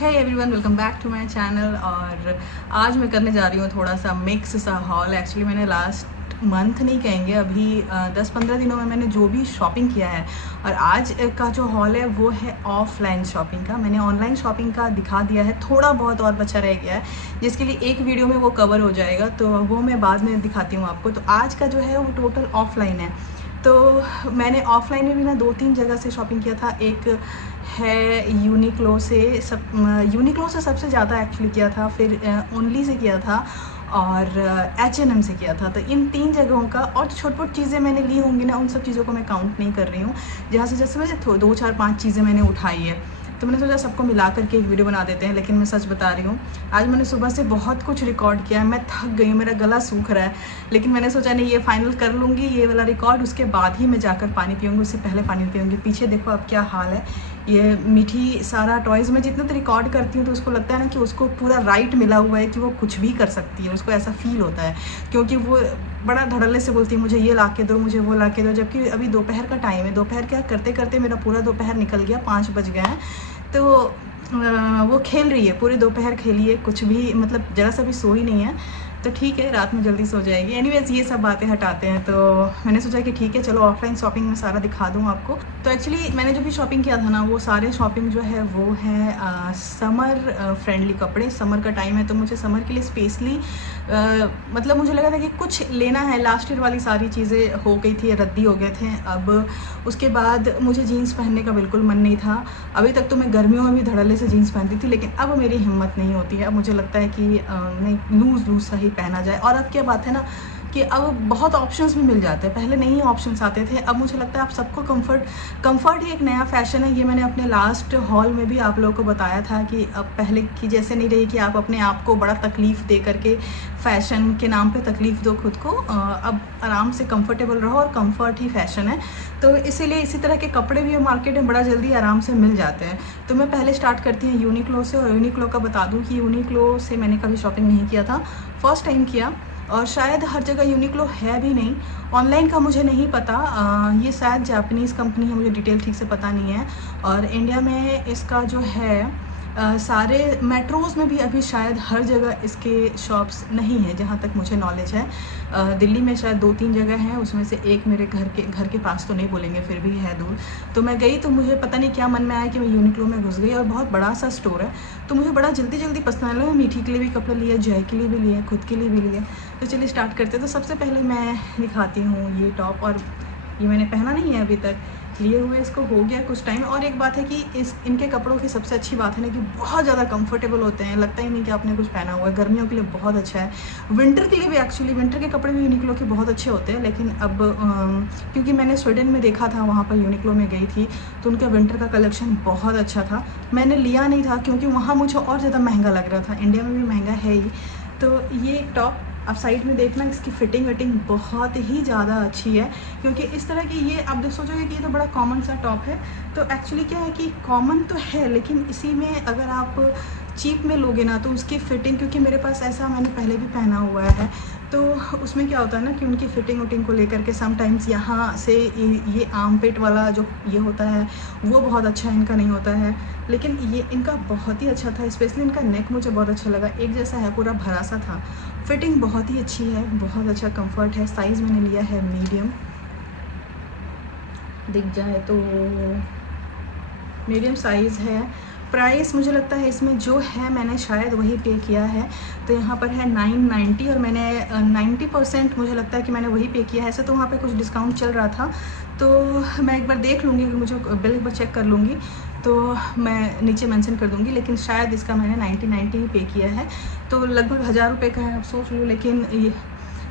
Hey everyone, welcome back to my channel. और आज मैं करने जा रही हूँ थोड़ा सा मिक्स सा हॉल। एक्चुअली मैंने लास्ट मंथ नहीं कहेंगे, अभी 10-15 दिनों में मैंने जो भी शॉपिंग किया है, और आज का जो हॉल है वो है ऑफलाइन शॉपिंग का। मैंने ऑनलाइन शॉपिंग का दिखा दिया है, थोड़ा बहुत और बचा रह गया है जिसके लिए एक वीडियो में वो कवर हो जाएगा, तो वो मैं बाद में दिखाती हूँ आपको। तो आज का जो है वो टोटल ऑफलाइन है। तो मैंने ऑफलाइन में भी ना 2-3 जगह से शॉपिंग किया था। एक है यूनिक्लो से सबसे ज़्यादा एक्चुअली किया था, फिर ओनली से किया था, और H&M से किया था। तो इन 3 जगहों का, और छोट-छोट चीज़ें मैंने ली होंगी ना, उन सब चीज़ों को मैं काउंट नहीं कर रही हूँ। जहाँ से जैसे मैं 2-4-5 चीज़ें मैंने उठाई है, तो मैंने सोचा सबको मिला करके एक वीडियो बना देते हैं। लेकिन मैं सच बता रही हूँ, आज मैंने सुबह से बहुत कुछ रिकॉर्ड किया है, मैं थक गई हूँ, मेरा गला सूख रहा है। लेकिन मैंने सोचा नहीं, ये फाइनल कर लूँगी ये वाला रिकॉर्ड, उसके बाद ही मैं जाकर पानी पीऊँगी, उससे पहले पानी पीऊँगी। पीछे देखो अब क्या हाल है। ये मीठी सारा टॉयज़ में जितना तो रिकॉर्ड करती हूँ, तो उसको लगता है ना कि उसको पूरा राइट मिला हुआ है कि वो कुछ भी कर सकती है, उसको ऐसा फील होता है। क्योंकि वो बड़ा धड़ल्ले से बोलती है मुझे ये ला के दो, मुझे वो ला के दो, जबकि अभी दोपहर का टाइम है। दोपहर क्या करते करते मेरा पूरा दोपहर निकल गया, 5 बज गए हैं। तो वो खेल रही है, पूरे दोपहर खेली है, कुछ भी मतलब ज़रा सा भी सोई नहीं है। तो ठीक है, रात में जल्दी सो जाएगी। एनीवेज़ ये सब बातें हटाते हैं। तो मैंने सोचा कि ठीक है, चलो ऑफलाइन शॉपिंग में सारा दिखा दूँ आपको। तो एक्चुअली मैंने जो भी शॉपिंग किया था ना, वो सारे शॉपिंग जो है वो है समर फ्रेंडली कपड़े। समर का टाइम है, तो मुझे समर के लिए स्पेशली मतलब मुझे लगा था कि कुछ लेना है। लास्ट ईयर वाली सारी चीज़ें हो गई थी, रद्दी हो गए थे। अब उसके बाद मुझे जीन्स पहनने का बिल्कुल मन नहीं था। अभी तक तो मैं गर्मियों में भी धड़ल्ले से जीन्स पहनती थी, लेकिन अब मेरी हिम्मत नहीं होती है। अब मुझे लगता है कि नहीं, लूज़ सा ही पहना जाए। और अब क्या बात है ना कि अब बहुत ऑप्शंस भी मिल जाते हैं। पहले नहीं ऑप्शंस आते थे, अब मुझे लगता है आप सबको कंफर्ट ही एक नया फ़ैशन है। ये मैंने अपने लास्ट हॉल में भी आप लोगों को बताया था कि अब पहले की जैसे नहीं रही कि आप अपने आप को बड़ा तकलीफ़ दे करके फ़ैशन के नाम पे तकलीफ़ दो खुद को। अब आराम से कंफर्टेबल रहो, और कंफर्ट ही फ़ैशन है। तो इसीलिए इसी तरह के कपड़े भी मार्केट में बड़ा जल्दी आराम से मिल जाते हैं। तो मैं पहले स्टार्ट करती हूँ यूनिक्लो से। और यूनिक्लो का बता दूँ कि यूनिक्लो से मैंने कभी शॉपिंग नहीं किया था, फ़र्स्ट टाइम किया। और शायद हर जगह यूनिक्लो है भी नहीं। ऑनलाइन का मुझे नहीं पता, ये शायद जापानीज़ कंपनी है, मुझे डिटेल ठीक से पता नहीं है। और इंडिया में इसका जो है सारे मेट्रोज़ में भी अभी शायद हर जगह इसके शॉप्स नहीं है, जहाँ तक मुझे नॉलेज है। दिल्ली में शायद 2-3 जगह हैं, उसमें से एक मेरे घर के पास तो नहीं बोलेंगे, फिर भी है दूर। तो मैं गई, तो मुझे पता नहीं क्या मन में आया कि मैं यूनिक्लो में घुस गई। और बहुत बड़ा सा स्टोर है, तो मुझे बड़ा जल्दी पसंद आया। मैं मीठी के लिए भी कपड़े लिए, जय के लिए भी लिए, खुद के लिए भी लिए। तो चलिए स्टार्ट करते। तो सबसे पहले मैं दिखाती हूँ ये टॉप। और ये मैंने पहना नहीं है अभी तक, लिए हुए इसको हो गया कुछ टाइम। और एक बात है कि इनके कपड़ों की सबसे अच्छी बात है ना कि बहुत ज़्यादा कंफर्टेबल होते हैं, लगता ही नहीं कि आपने कुछ पहना हुआ है। गर्मियों के लिए बहुत अच्छा है, विंटर के लिए भी। एक्चुअली विंटर के कपड़े भी यूनिक्लो के बहुत अच्छे होते हैं। लेकिन अब क्योंकि मैंने स्वीडन में देखा था, वहाँ पर यूनिक्लो में गई थी, तो उनका विंटर का कलेक्शन बहुत अच्छा था। मैंने लिया नहीं था क्योंकि वहाँ मुझे और ज़्यादा महंगा लग रहा था। इंडिया में भी महंगा है ही। तो ये एक टॉप, आप साइड में देखना, इसकी फिटिंग बहुत ही ज़्यादा अच्छी है। क्योंकि इस तरह की ये आप सोचोगे कि ये तो बड़ा कॉमन सा टॉप है, तो एक्चुअली क्या है कि कॉमन तो है, लेकिन इसी में अगर आप चीप में लोगे ना, तो उसकी फ़िटिंग, क्योंकि मेरे पास ऐसा मैंने पहले भी पहना हुआ है, तो उसमें क्या होता है ना कि उनकी फ़िटिंग को लेकर के समटाइम्स यहाँ से ये आर्म पेट वाला जो ये होता है वो बहुत अच्छा इनका नहीं होता है। लेकिन ये इनका बहुत ही अच्छा था, स्पेशली इनका नेक मुझे बहुत अच्छा लगा। एक जैसा है, पूरा भरा सा था। फिटिंग बहुत ही अच्छी है, बहुत अच्छा कंफर्ट है। साइज़ मैंने लिया है मीडियम, दिख जाए तो मीडियम साइज़ है। प्राइस मुझे लगता है इसमें जो है मैंने शायद वही पे किया है। तो यहाँ पर है 990, और मैंने 90% मुझे लगता है कि मैंने वही पे किया है। ऐसे तो वहाँ पे कुछ डिस्काउंट चल रहा था, तो मैं एक बार देख लूँगी, अगर मुझे बिल एक बार चेक कर लूँगी तो मैं नीचे मेंशन कर दूँगी। लेकिन शायद इसका मैंने 90 ही पे किया है। तो लगभग 1000 रुपये का है, आप सोच लो। लेकिन ये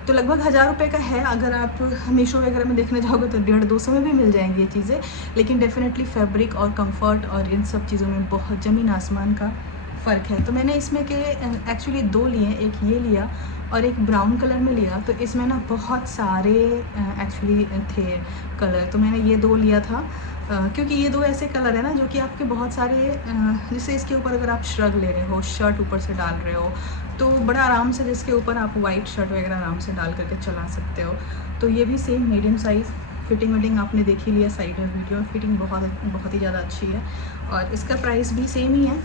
तो लगभग 1000 रुपये का है। अगर आप मीशो वगैरह में देखने जाओगे तो 150-200 में भी मिल जाएंगी ये चीज़ें। लेकिन डेफिनेटली फैब्रिक और कंफर्ट और इन सब चीज़ों में बहुत ज़मीन आसमान का फ़र्क है। तो मैंने इसमें के एक्चुअली 2 लिए, एक ये लिया और एक ब्राउन कलर में लिया। तो इसमें ना बहुत सारे एक्चुअली थे कलर, तो मैंने ये 2 लिया था। क्योंकि ये 2 ऐसे कलर है ना जो कि आपके बहुत सारे जैसे इसके ऊपर अगर आप श्रग ले रहे हो, शर्ट ऊपर से डाल रहे हो, तो बड़ा आराम से जिसके ऊपर आप वाइट शर्ट वगैरह आराम से डाल करके चला सकते हो। तो ये भी सेम मीडियम साइज़। फिटिंग आपने देख ही लिया साइड में वीडियो, फिटिंग बहुत ही ज़्यादा अच्छी है। और इसका प्राइस भी सेम ही है,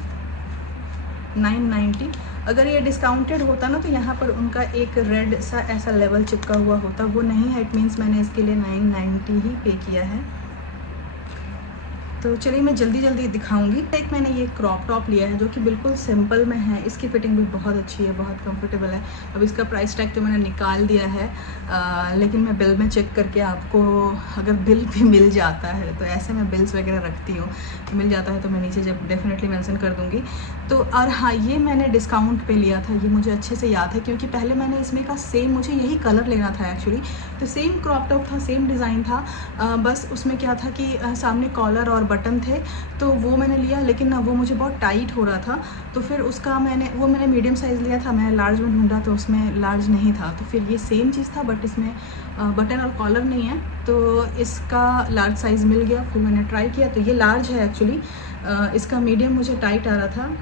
990। अगर ये डिस्काउंटेड होता ना तो यहाँ पर उनका एक रेड सा ऐसा लेवल चिपका हुआ होता, वो नहीं है। इट मीन्स मैंने इसके लिए 990 ही पे किया है। तो चलिए मैं जल्दी जल्दी दिखाऊंगी। एक मैंने ये क्रॉप टॉप लिया है जो कि बिल्कुल सिंपल में है, इसकी फिटिंग भी बहुत अच्छी है, बहुत कंफर्टेबल है। अब इसका प्राइस टैग तो मैंने निकाल दिया है, लेकिन मैं बिल में चेक करके आपको, अगर बिल भी मिल जाता है तो ऐसे मैं बिल्स वगैरह रखती हूँ, मिल जाता है तो मैं नीचे जब डेफिनेटली मेंशन कर दूँगी। तो और हाँ, ये मैंने डिस्काउंट पे लिया था, ये मुझे अच्छे से याद है क्योंकि पहले मैंने इसमें का सेम, मुझे यही कलर लेना था एक्चुअली, तो सेम क्रॉप टॉप था, सेम डिज़ाइन था, बस उसमें क्या था कि सामने कॉलर और बटन थे, तो वो मैंने लिया, लेकिन ना वो मुझे बहुत टाइट हो रहा था, तो फिर उसका मैंने मीडियम साइज़ लिया था। मैं लार्ज में ढूंढा तो उसमें लार्ज नहीं था, तो फिर ये सेम चीज़ था बट इसमें बटन और कॉलर नहीं है, तो इसका लार्ज साइज़ मिल गया। फिर मैंने ट्राई किया तो ये लार्ज है एक्चुअली, इसका मीडियम मुझे टाइट आ रहा था,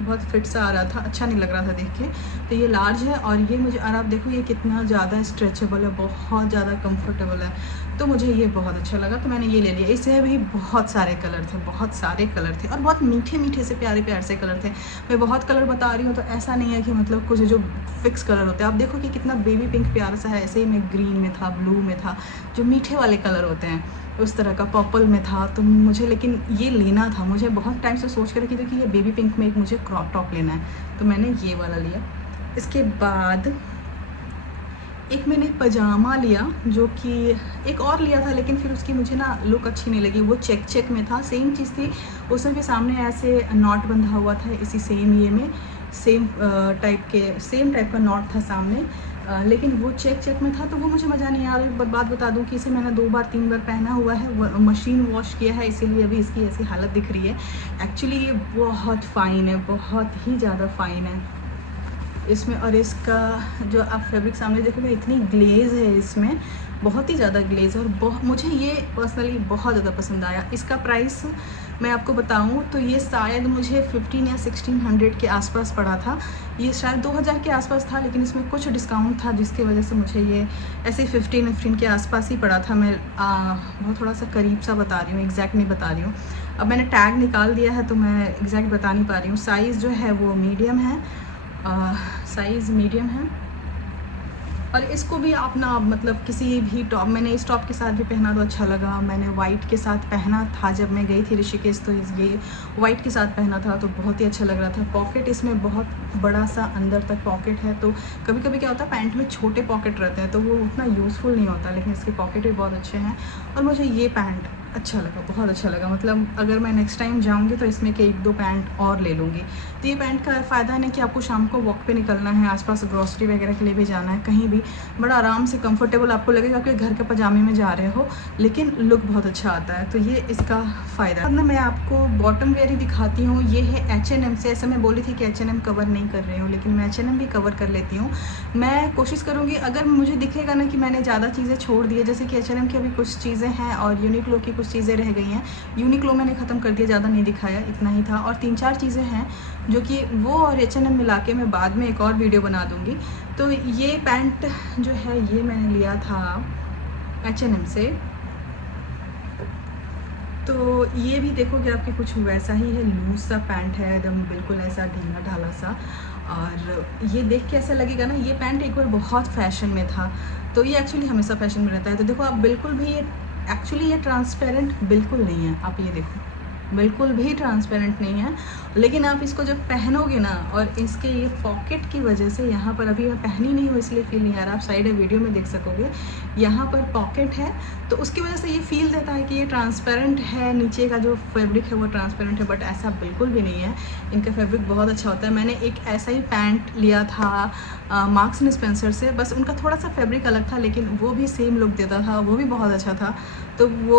बहुत फिट सा आ रहा था, अच्छा नहीं लग रहा था देख के, तो ये लार्ज है। और ये मुझे, और आप देखो ये कितना ज़्यादा स्ट्रेचेबल है, बहुत ज़्यादा कंफर्टेबल है, तो मुझे ये बहुत अच्छा लगा, तो मैंने ये ले लिया। इसमें भी बहुत सारे कलर थे, बहुत सारे कलर थे और बहुत मीठे मीठे से प्यारे प्यारे से कलर थे। मैं बहुत कलर बता रही हूँ तो ऐसा नहीं है कि मतलब कुछ जो फिक्स कलर होते हैं। आप देखो कि कितना बेबी पिंक प्यारा सा है, ऐसे ही में ग्रीन में था, ब्लू में था, जो मीठे वाले कलर होते हैं उस तरह का, पर्पल में था। तो मुझे लेकिन ये लेना था, मुझे बहुत टाइम से सोच कर रखी थी कि ये बेबी पिंक में एक मुझे क्रॉप टॉप लेना है, तो मैंने ये वाला लिया। इसके बाद एक मैंने पजामा लिया, जो कि एक और लिया था, लेकिन फिर उसकी मुझे ना लुक अच्छी नहीं लगी। वो चेक में था, सेम चीज़ थी, उसमें भी सामने ऐसे नॉट बंधा हुआ था, इसी सेम ये में सेम टाइप का नॉट था सामने, लेकिन वो चेक में था, तो वो मुझे मज़ा नहीं आ रहा। एक बात बता दूं कि इसे मैंने 2 बार 3 बार पहना हुआ है, मशीन वॉश किया है, इसीलिए अभी इसकी ऐसी हालत दिख रही है। एक्चुअली ये बहुत फ़ाइन है, बहुत ही ज़्यादा फ़ाइन है इसमें। और इसका जो आप फैब्रिक सामने देखोगे, इतनी ग्लेज़ है इसमें, बहुत ही ज़्यादा ग्लेज़ है, और मुझे ये पर्सनली बहुत ज़्यादा पसंद आया। इसका प्राइस मैं आपको बताऊं तो ये शायद मुझे 15 या 1600 के आसपास पड़ा था, ये शायद 2000 के आसपास था, लेकिन इसमें कुछ डिस्काउंट था जिसकी वजह से मुझे ये ऐसे 15 के आसपास ही पड़ा था। मैं बहुत थोड़ा सा करीब सा बता रही हूँ, एग्जैक्ट नहीं बता रही हूँ। अब मैंने टैग निकाल दिया है तो मैं एग्जैक्ट बता नहीं पा रही हूँ। साइज़ जो है वो मीडियम है, साइज़ मीडियम है। और इसको भी आप ना मतलब किसी भी टॉप, मैंने इस टॉप के साथ भी पहना तो अच्छा लगा। मैंने वाइट के साथ पहना था जब मैं गई थी ऋषिकेश, तो ये वाइट के साथ पहना था तो बहुत ही अच्छा लग रहा था। पॉकेट इसमें बहुत बड़ा सा अंदर तक पॉकेट है, तो कभी कभी क्या होता है पैंट में छोटे पॉकेट रहते हैं तो वो उतना यूज़फुल नहीं होता, लेकिन इसके पॉकेट भी बहुत अच्छे हैं। और मुझे ये पैंट अच्छा लगा, बहुत अच्छा लगा। मतलब अगर मैं नेक्स्ट टाइम जाऊंगी तो इसमें के 1-2 पैंट और ले लूँगी। तो ये पैंट का फ़ायदा है कि आपको शाम को वॉक पे निकलना है, आसपास ग्रॉसरी वगैरह के लिए भी जाना है, कहीं भी बड़ा आराम से कंफर्टेबल आपको लगेगा कि घर के पजामे में जा रहे हो, लेकिन लुक बहुत अच्छा आता है। तो ये इसका फ़ायदा है। मैं आपको बॉटम वेयर ही दिखाती हूँ। ये है H&M से। ऐसे मैं बोली थी कि H&M कवर नहीं कर रही हूँ, लेकिन मैं H&M भी कवर कर लेती हूँ। मैं कोशिश करूँगी, अगर मुझे दिखेगा ना कि मैंने ज़्यादा चीज़ें छोड़ दी है, जैसे कि H&M की अभी कुछ चीज़ें हैं और यूनिक्लो की कुछ चीज़ें रह गई हैं। यूनिक्लो मैंने ख़त्म कर दिया, ज़्यादा नहीं दिखाया, इतना ही था। और 3-4 चीज़ें हैं जो कि वो और H&M मिला के मैं बाद में एक और वीडियो बना दूँगी। तो ये पैंट जो है ये मैंने लिया था H&M से। तो ये भी देखोगे आपके कुछ वैसा ही है, लूज सा पैंट है, एकदम बिल्कुल ऐसा ढीला ढाला सा। और ये देख के ऐसा लगेगा ना, ये पैंट एक बार बहुत फैशन में था, तो ये एक्चुअली हमेशा फैशन में रहता है। तो देखो आप बिल्कुल भी एक्चुअली ये ट्रांसपेरेंट बिल्कुल नहीं है, आप ये देखो बिल्कुल भी ट्रांसपेरेंट नहीं है। लेकिन आप इसको जब पहनोगे ना, और इसके ये पॉकेट की वजह से, यहाँ पर अभी मैं पहनी नहीं हूँ इसलिए फील नहीं आ रहा, आप साइड वीडियो में देख सकोगे, यहाँ पर पॉकेट है, तो उसकी वजह से ये फील देता है कि ये ट्रांसपेरेंट है, नीचे का जो फैब्रिक है वो ट्रांसपेरेंट है, बट ऐसा बिल्कुल भी नहीं है। इनका फैब्रिक बहुत अच्छा होता है। मैंने एक ऐसा ही पैंट लिया था मार्क्स एंड स्पेंसर से, बस उनका थोड़ा सा फैब्रिक अलग था, लेकिन वो भी सेम लुक देता था, वो भी बहुत अच्छा था। तो वो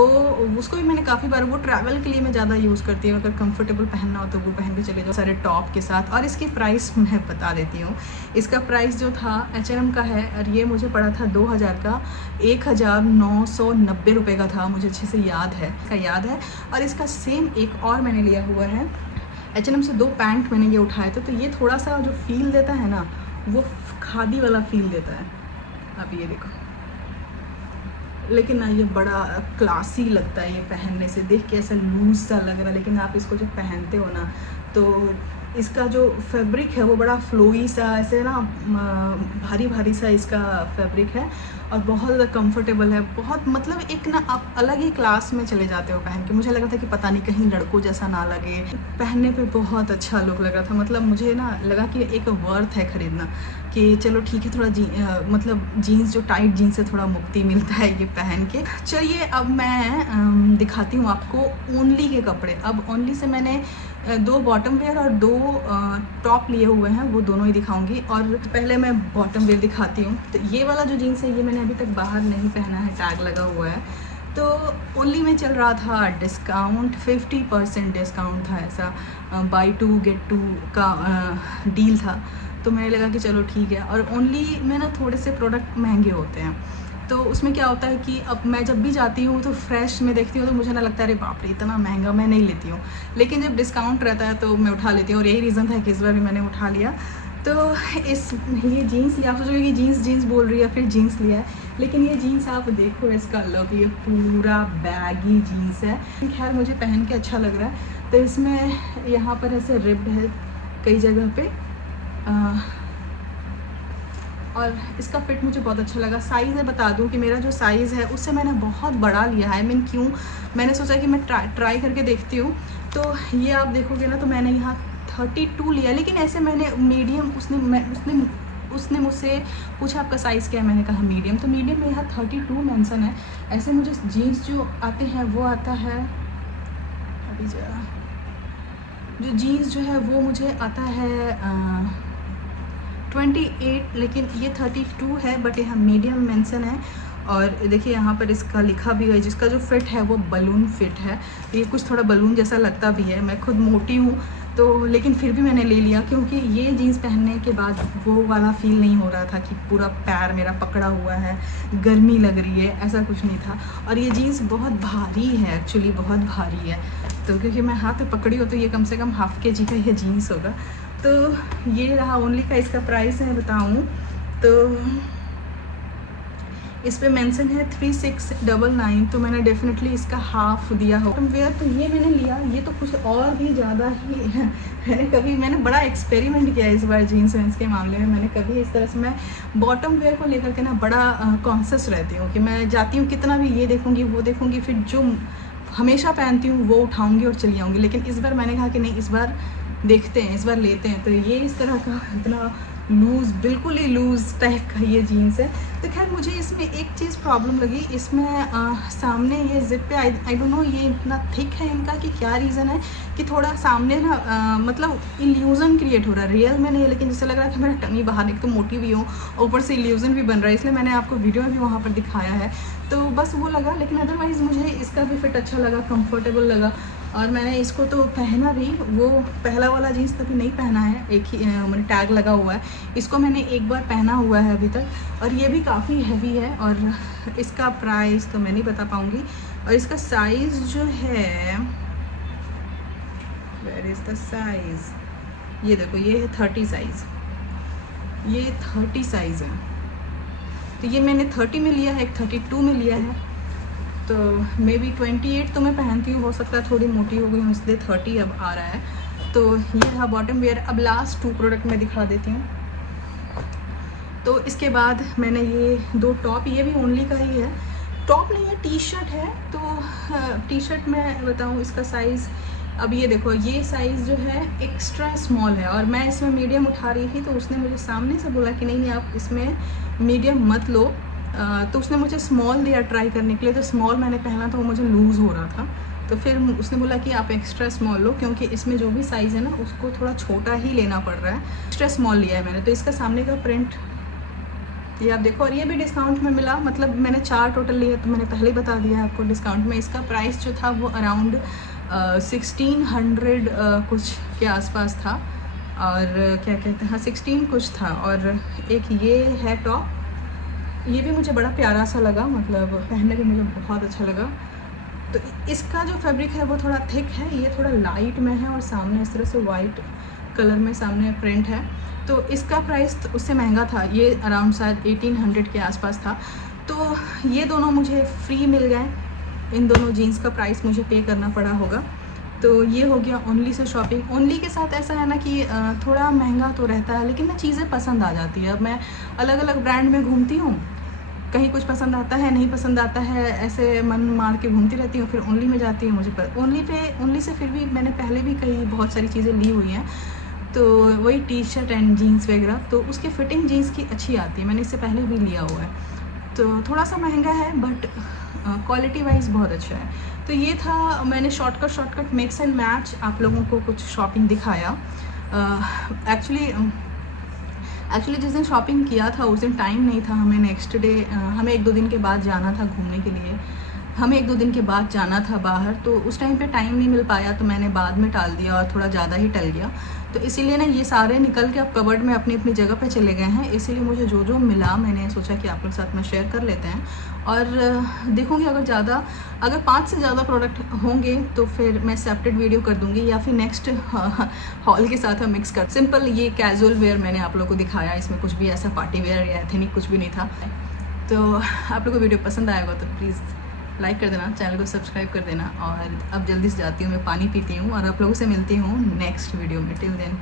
उसको भी मैंने काफ़ी बार, वो ट्रैवल के लिए मैं ज़्यादा यूज़ करती हूँ, अगर कंफर्टेबल पहनना हो तो वो पहन के चले जाओ सारे टॉप के साथ। और इसकी प्राइस मैं बता देती हूँ। इसका प्राइस जो था H&M का है, और ये मुझे पड़ा था 2000 का, 1990 रुपये का था, मुझे अच्छे से याद है, इसका याद है। और इसका सेम एक और मैंने लिया हुआ है H&M से, 2 पैंट मैंने ये उठाए थे। तो ये थोड़ा सा जो फील देता है ना, वो खादी वाला फील देता है, आप ये देखो। लेकिन ना ये बड़ा क्लासी लगता है, ये पहनने से देख के ऐसा लूज सा लग रहा है, लेकिन आप इसको जब पहनते हो ना तो इसका जो फैब्रिक है वो बड़ा फ्लोई सा, ऐसे ना भारी भारी सा इसका फैब्रिक है और बहुत ज़्यादा कंफर्टेबल है। बहुत मतलब एक ना आप अलग ही क्लास में चले जाते हो पहन के। मुझे लगा था कि पता नहीं कहीं लड़कों जैसा ना लगे, पहनने पे बहुत अच्छा लुक लग रहा था। मतलब मुझे ना लगा कि एक वर्थ है ख़रीदना, कि चलो ठीक है थोड़ा मतलब जीन्स, जो टाइट जीन्स से थोड़ा मुक्ति मिलता है ये पहन के। चलिए अब मैं दिखाती हूँ आपको ओनली के कपड़े। अब ओनली से मैंने 2 बॉटम वेयर और 2 टॉप लिए हुए हैं, वो दोनों ही दिखाऊंगी। और पहले मैं बॉटम वेयर दिखाती हूँ। तो ये वाला जो जीन्स है ये मैंने अभी तक बाहर नहीं पहना है, टैग लगा हुआ है। तो ओनली में चल रहा था डिस्काउंट, 50% डिस्काउंट था, ऐसा बाय 2 गेट 2 का डील था। तो मैंने लगा कि चलो ठीक है। और ओनली में ना थोड़े से प्रोडक्ट महंगे होते हैं, तो उसमें क्या होता है कि अब मैं जब भी जाती हूँ तो फ्रेश में देखती हूँ तो मुझे ना लगता है अरे बाप रे इतना महंगा, मैं नहीं लेती हूँ। लेकिन जब डिस्काउंट रहता है तो मैं उठा लेती हूँ, और यही रीज़न था कि इस बार भी मैंने उठा लिया। तो ये जीन्स लिया। आप सोचोगे कि जीन्स बोल रही है, फिर जीन्स लिया है, लेकिन ये जीन्स आप देखो इसका लुक, ये पूरा बैगी जीन्स है। खैर मुझे पहन के अच्छा लग रहा है। तो इसमें यहाँ पर ऐसे रिब्ड है कई जगह पे, और इसका फिट मुझे बहुत अच्छा लगा। साइज़ है बता दूं कि मेरा जो साइज़ है उससे मैंने बहुत बड़ा लिया है। क्यों, मैंने सोचा कि मैं ट्राई करके देखती हूँ। तो ये आप देखोगे ना तो मैंने यहाँ 32 लिया, लेकिन ऐसे मैंने मीडियम, उसने मुझसे पूछा आपका साइज़ क्या है, मैंने कहा मीडियम। तो मीडियम में यहाँ 32 मेंशन है। ऐसे मुझे जीन्स जो आते हैं वो आता है, अभी जरा जो जीन्स जो है वो मुझे आता है 28, लेकिन ये 32 है, बट यहाँ मीडियम मेंशन है। और देखिए यहाँ पर इसका लिखा भी है, जिसका जो फिट है वो बलून फिट है। ये कुछ थोड़ा बलून जैसा लगता भी है। मैं खुद मोटी हूँ तो, लेकिन फिर भी मैंने ले लिया, क्योंकि ये जीन्स पहनने के बाद वो वाला फील नहीं हो रहा था कि पूरा पैर मेरा पकड़ा हुआ है, गर्मी लग रही है, ऐसा कुछ नहीं था। और ये जीन्स बहुत भारी है, एक्चुअली बहुत भारी है। तो क्योंकि मैं हाथ में पकड़ी हो तो ये कम से कम हाफ kg का ये जीन्स होगा। तो ये रहा ओनली का। इसका प्राइस है बताऊँ तो इस पे मेंशन है 3699, तो मैंने डेफिनेटली इसका हाफ दिया हो। बॉटम वेयर तो ये मैंने लिया, ये तो कुछ और भी ज़्यादा ही मैंने बड़ा एक्सपेरिमेंट किया इस बार जीन्स वेंस के मामले में। मैंने कभी इस तरह से, मैं बॉटम वेयर को लेकर के ना बड़ा कॉन्शियस रहती हूँ कि मैं जाती हूँ कितना भी ये देखूँगी वो देखूँगी, फिर जो हमेशा पहनती हूँ वो उठाऊँगी और चली आऊँगी। लेकिन इस बार मैंने कहा कि नहीं, इस बार देखते हैं, इस बार लेते हैं। तो ये इस तरह का इतना लूज़, बिल्कुल ही लूज़ टाइप का ये जीन्स है। तो खैर मुझे इसमें एक चीज़ प्रॉब्लम लगी, इसमें सामने ये जिप पे आई डोंट नो ये इतना थिक है इनका कि क्या रीज़न है, कि थोड़ा सामने ना मतलब इल्यूज़न क्रिएट हो रहा है। रियल में नहीं, लेकिन जैसे लग रहा है कि मेरा टमी बाहर, एक तो मोटी भी हो, ऊपर से इल्यूज़न भी बन रहा है। इसलिए मैंने आपको वीडियो में भी वहाँ पर दिखाया है, तो बस वो लगा। लेकिन अदरवाइज़ मुझे इसका भी फिट अच्छा लगा, कम्फर्टेबल लगा। और मैंने इसको तो पहना भी, वो पहला वाला जीन्स कभी नहीं पहना है, एक ही मैंने टैग लगा हुआ है। इसको मैंने एक बार पहना हुआ है अभी तक, और ये भी काफ़ी हैवी है। और इसका प्राइस तो मैं नहीं बता पाऊँगी। और इसका साइज़ जो है, वेयर इज़ द साइज़, ये देखो ये है 30 साइज़, ये 30 साइज़ है। तो ये मैंने 30 में लिया है, एक 32 में लिया है। तो मे बी 28 तो मैं पहनती हूँ, हो सकता है थोड़ी मोटी हो गई हूँ इसलिए 30 अब आ रहा है। तो ये रहा बॉटम वेयर। अब लास्ट 2 प्रोडक्ट मैं दिखा देती हूँ। तो इसके बाद मैंने ये 2 टॉप, ये भी ओनली का ही है, टॉप नहीं है, टी शर्ट है। तो टी शर्ट मैं बताऊँ इसका साइज़, अब ये देखो ये साइज़ जो है एक्स्ट्रा स्मॉल है, और मैं इसमें मीडियम उठा रही थी। तो उसने मुझे सामने से बोला कि नहीं आप इसमें मीडियम मत लो। तो उसने मुझे स्मॉल दिया ट्राई करने के लिए। तो स्मॉल मैंने पहना तो वो मुझे लूज़ हो रहा था। तो फिर उसने बोला कि आप एक्स्ट्रा स्मॉल लो, क्योंकि इसमें जो भी साइज़ है ना उसको थोड़ा छोटा ही लेना पड़ रहा है। एक्स्ट्रा स्मॉल लिया है मैंने। तो इसका सामने का प्रिंट ये आप देखो, और ये भी डिस्काउंट में मिला। मतलब मैंने 4 टोटल लिए, तो मैंने पहले ही बता दिया है आपको डिस्काउंट में। इसका प्राइस जो था वो अराउंड 1600 कुछ के आसपास था, और क्या कहते हैं, हाँ 16 कुछ था। और एक ये है टॉप, ये भी मुझे बड़ा प्यारा सा लगा, मतलब पहनने में मुझे बहुत अच्छा लगा। तो इसका जो फैब्रिक है वो थोड़ा थिक है, ये थोड़ा लाइट में है, और सामने इस तरह से वाइट कलर में सामने प्रिंट है। तो इसका प्राइस तो उससे महंगा था, ये अराउंड शायद 1800 के आसपास था। तो ये दोनों मुझे फ्री मिल गए। इन दोनों जीन्स का प्राइस मुझे पे करना पड़ा होगा। तो ये हो गया ओनली से शॉपिंग। ओनली के साथ ऐसा है ना कि थोड़ा महंगा तो रहता है, लेकिन ना चीज़ें पसंद आ जाती है। अब मैं अलग अलग ब्रांड में घूमती हूँ, कहीं कुछ पसंद आता है, नहीं पसंद आता है, ऐसे मन मार के घूमती रहती हूँ। फिर ओनली में जाती हूँ, मुझे ओनली से फिर भी मैंने पहले भी कई बहुत सारी चीज़ें ली हुई हैं। तो वही टी शर्ट एंड जीन्स वगैरह, तो उसकी फ़िटिंग जीन्स की अच्छी आती है, मैंने इससे पहले भी लिया हुआ है। तो थोड़ा सा महंगा है बट क्वालिटी वाइज बहुत अच्छा है। तो ये था, मैंने शॉर्टकट मिक्स एंड मैच आप लोगों को कुछ शॉपिंग दिखाया। एक्चुअली जिस दिन शॉपिंग किया था उस दिन टाइम नहीं था हमें। नेक्स्ट डे हमें 1-2 दिन के बाद जाना था घूमने के लिए, हमें 1-2 दिन के बाद जाना था बाहर, तो उस टाइम पे टाइम नहीं मिल पाया, तो मैंने बाद में टाल दिया और थोड़ा ज़्यादा ही टल गया। तो इसीलिए ना ये सारे निकल के अब कबर्ड में अपनी अपनी जगह पे चले गए हैं। इसीलिए मुझे जो जो मिला मैंने सोचा कि आप लोग साथ में शेयर कर लेते हैं। और देखूँगी अगर 5 से ज़्यादा प्रोडक्ट होंगे तो फिर मैं सेपरेट वीडियो कर दूँगी, या फिर नेक्स्ट हॉल के साथ हम मिक्स कर। सिंपल ये कैजुअल वेयर मैंने आप लोगों को दिखाया, इसमें कुछ भी ऐसा पार्टी वेयर या एथनिक कुछ भी नहीं था। तो आप लोग को वीडियो पसंद आएगा तो प्लीज़ लाइक कर देना, चैनल को सब्सक्राइब कर देना। और अब जल्दी से जाती हूँ, मैं पानी पीती हूँ और आप लोगों से मिलती हूँ नेक्स्ट वीडियो में। Till then.